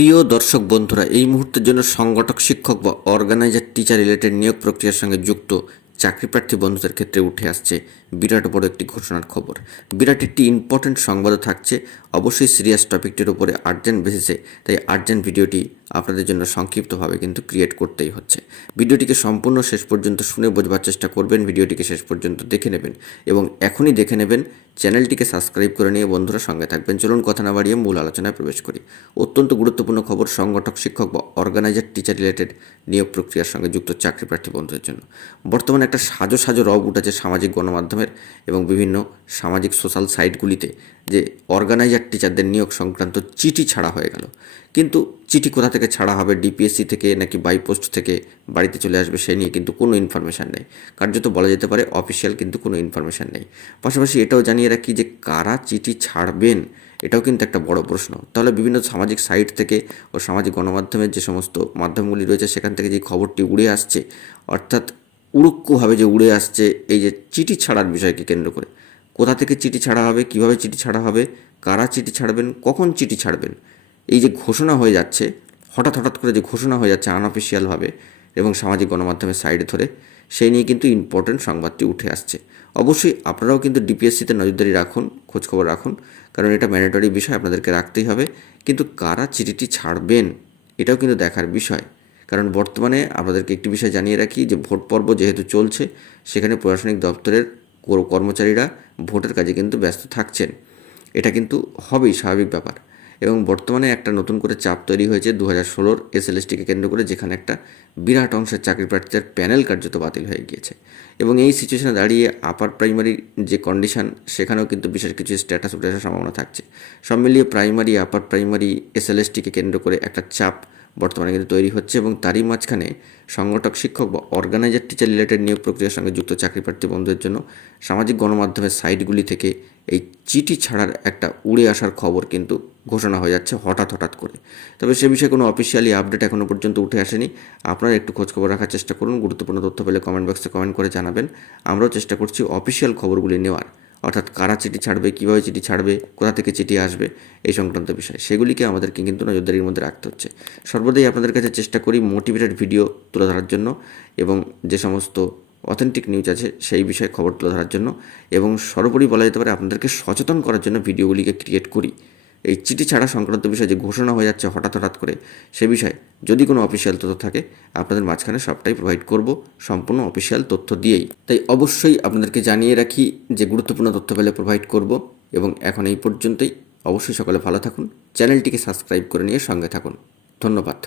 প্রিয় দর্শক বন্ধুরা, এই মুহূর্তের জন্য সংগঠক শিক্ষক বা অর্গানাইজার টিচার রিলেটেড নিয়োগ প্রক্রিয়ার সঙ্গে যুক্ত চাকরিপ্রার্থী বন্ধুদের ক্ষেত্রে উঠে আসছে বিরাট বড় একটি ঘোষণার খবর। বিরাট একটি ইম্পর্টেন্ট সংবাদও থাকছে, অবশ্যই সিরিয়াস টপিকটির উপরে আর্জেন্ট বেসিসে। তাই আর্জেন্ট ভিডিওটি আপনাদের জন্য সংক্ষিপ্তভাবে কিন্তু ক্রিয়েট করতেই হচ্ছে। ভিডিওটিকে সম্পূর্ণ শেষ পর্যন্ত শুনে বোঝবার চেষ্টা করবেন, ভিডিওটিকে শেষ পর্যন্ত দেখে নেবেন এবং এখনই দেখে নেবেন। চ্যানেলটিকে সাবস্ক্রাইব করে নিয়ে বন্ধুরা সঙ্গে থাকবেন। চলুন কথা না বাড়িয়ে মূল আলোচনায় প্রবেশ করি। অত্যন্ত গুরুত্বপূর্ণ খবর, সংগঠক শিক্ষক বা অর্গানাইজার টিচার রিলেটেড নিয়োগ প্রক্রিয়ার সঙ্গে যুক্ত চাকরিপ্রার্থী বন্ধুদের জন্য। বর্তমানে একটা সাজো রব উঠেছে সামাজিক গণমাধ্যমের এবং বিভিন্ন সামাজিক সোশ্যাল সাইটগুলিতে যে অর্গানাইজার টিচারদের নিয়োগ সংক্রান্ত চিঠি ছাড়া হয়ে গেল। কিন্তু চিঠি কোথা থেকে ছাড়া হবে, ডিপিএসসি থেকে নাকি বাইপোস্ট থেকে বাড়িতে চলে আসবে, সে নিয়ে কিন্তু কোনো ইনফরমেশান নেই। কার্যত বলা যেতে পারে অফিসিয়াল কিন্তু কোনো ইনফরমেশান নেই। পাশাপাশি এটাও জানিয়ে রাখি যে কারা চিঠি ছাড়বেন এটাও কিন্তু একটা বড় প্রশ্ন। তাহলে বিভিন্ন সামাজিক সাইট থেকে ও সামাজিক গণমাধ্যমের যে সমস্ত মাধ্যমগুলি রয়েছে সেখান থেকে যে খবরটি উড়ে আসছে, অর্থাৎ উড়ুক্কুভাবে যে উড়ে আসছে এই যে চিঠি ছাড়ার বিষয়কে কেন্দ্র করে, কোথা থেকে চিঠি ছাড়া হবে, কিভাবে চিঠি ছাড়া হবে, কারা চিঠি ছাড়বেন, কখন চিঠি ছাড়বেন, এই যে ঘোষণা হয়ে যাচ্ছে, হঠাৎ করে যে ঘোষণা হয়ে যাচ্ছে আনঅফিসিয়ালভাবে এবং সামাজিক গণমাধ্যমের সাইডে ধরে, সেই নিয়ে কিন্তু ইম্পর্টেন্ট সংবাদটি উঠে আসছে। অবশ্যই আপনারাও কিন্তু ডিপিএসসিতে নজরদারি রাখুন, খোঁজখবর রাখুন, কারণ এটা ম্যান্ডেটরি বিষয়, আপনাদেরকে রাখতেই হবে। কিন্তু কারা চিঠিটি ছাড়বেন এটাও কিন্তু দেখার বিষয়। কারণ বর্তমানে আপনাদেরকে একটি বিষয় জানিয়ে রাখি যে ভোট পর্ব যেহেতু চলছে, সেখানে প্রশাসনিক দপ্তরের কর্মচারীরা ভোটের কাজে কিন্তু ব্যস্ত থাকছেন। এটা কিন্তু হবেই, স্বাভাবিক ব্যাপার। এবং বর্তমানে একটা নতুন করে চাপ তৈরি হয়েছে 2016 এসএলএসটিকে কেন্দ্র করে, যেখানে একটা বিরাট অংশের চাকরি প্রার্থীদের প্যানেল কার্যত বাতিল হয়ে গিয়েছে। এবং এই সিচুয়েশনে দাঁড়িয়ে আপার প্রাইমারি যে কন্ডিশন, সেখানেও কিন্তু বিশেষ কিছু স্ট্যাটাস উঠে আসার সম্ভাবনা থাকছে। সব মিলিয়ে প্রাইমারি, আপার প্রাইমারি, এসএলএসটিকে কেন্দ্র করে একটা চাপ বর্তমানে কিন্তু তৈরি হচ্ছে। এবং তারই মাঝখানে সংগঠক শিক্ষক বা অর্গানাইজার টিচার রিলেটেড নিয়োগ প্রক্রিয়ার সঙ্গে যুক্ত চাকরিপ্রার্থী বন্ধুদের জন্য সামাজিক গণমাধ্যমের সাইটগুলি থেকে এই চিঠি ছাড়ার একটা উড়ে আসার খবর কিন্তু ঘোষণা হয়ে যাচ্ছে হঠাৎ করে। তবে সে বিষয়ে কোনো অফিসিয়ালি আপডেট এখনও পর্যন্ত উঠে আসেনি। আপনারা একটু খোঁজখবর রাখার চেষ্টা করুন, গুরুত্বপূর্ণ তথ্য পেলে কমেন্ট বক্সে কমেন্ট করে জানাবেন। আমরাও চেষ্টা করছি অফিসিয়াল খবরগুলি নেওয়ার, অর্থাৎ কারা চিঠি ছাড়বে, কীভাবে চিঠি ছাড়বে, কোথা থেকে চিঠি আসবে, এই সংক্রান্ত বিষয়, সেগুলিকে আমাদেরকে কিন্তু নজরদারির মধ্যে রাখতে হচ্ছে। সর্বদাই আপনাদের কাছে চেষ্টা করি মোটিভেটেড ভিডিও তুলে ধরার জন্য এবং যে সমস্ত অথেন্টিক নিউজ আছে সেই বিষয়ে খবর তুলে ধরার জন্য, এবং সর্বোপরি বলা যেতে পারে আপনাদেরকে সচেতন করার জন্য ভিডিওগুলিকে ক্রিয়েট করি। এই চিঠি ছাড়া সংক্রান্ত বিষয়ে যে ঘোষণা হয়ে যাচ্ছে হঠাৎ করে, সে বিষয়ে যদি কোনো অফিসিয়াল তথ্য থাকে আপনাদের মাঝখানে সবটাই প্রোভাইড করব সম্পূর্ণ অফিসিয়াল তথ্য দিয়েই। তাই অবশ্যই আপনাদেরকে জানিয়ে রাখি যে গুরুত্বপূর্ণ তথ্য পেলে প্রোভাইড করব। এবং এখন এই পর্যন্তই। অবশ্যই সকলে ভালো থাকুন, চ্যানেলটিকে সাবস্ক্রাইব করে নিয়ে সঙ্গে থাকুন। ধন্যবাদ।